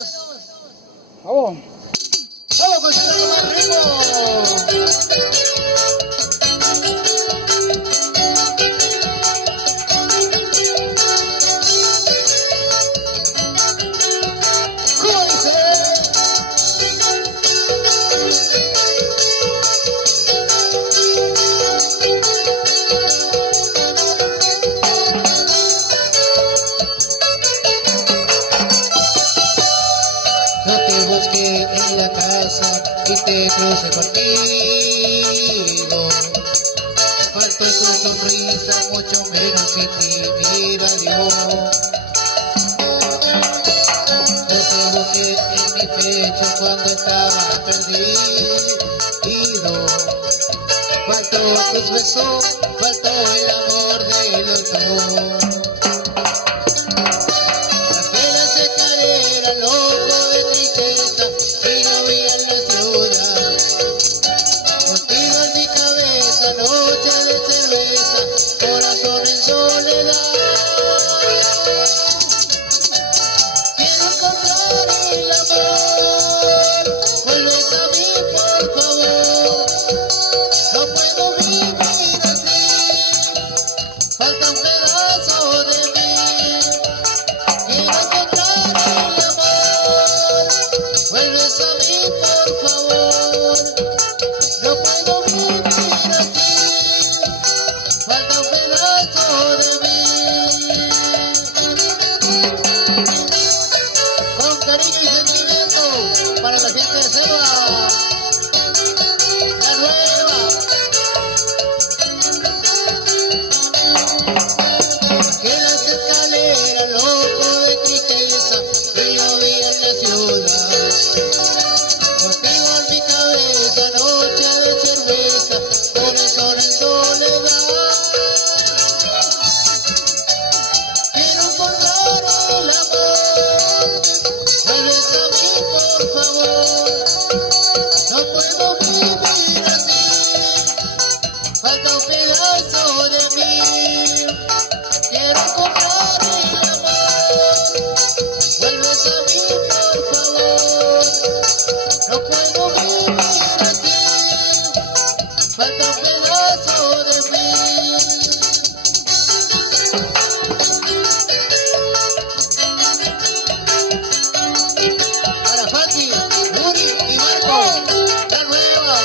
Vamos. Vamos con el más ritmo. ¿Cómo dice? No te busqué en la casa y te crucé contigo. Faltó tu sonrisa, mucho menos si te miro a Dios. No te busqué en mi pecho cuando estaba perdido. Faltó tus besos, faltó el amor de los dos. Las escaleras, loco de tristeza, y llovía en la ciudad. Contigo en mi cabeza, noche de cerveza, corazón en soledad. Quiero encontrar el amor, vuelves a mí por favor. No puedo vivir así, falta un pedazo de mí. Quiero encontrar el amor, vuelves a mí por favor. No puedo vivir así, falta un pedazo de mí. Con cariño y sentimiento para la gente de Selva, la nueva. Que las escaleras, loco de tristeza, y llovía en la ciudad. Contigo en mi cabeza, noche de cerveza, corazón en soledad. Quiero encontrar el amor, vuelves a mí por favor. No puedo vivir así, falta un pedazo de mí. Quiero encontrar el amor, vuelves a mí por favor. No puedo vivir así, falta un pedazo de mí. Para Fati, Yuri y Marco, la nueva.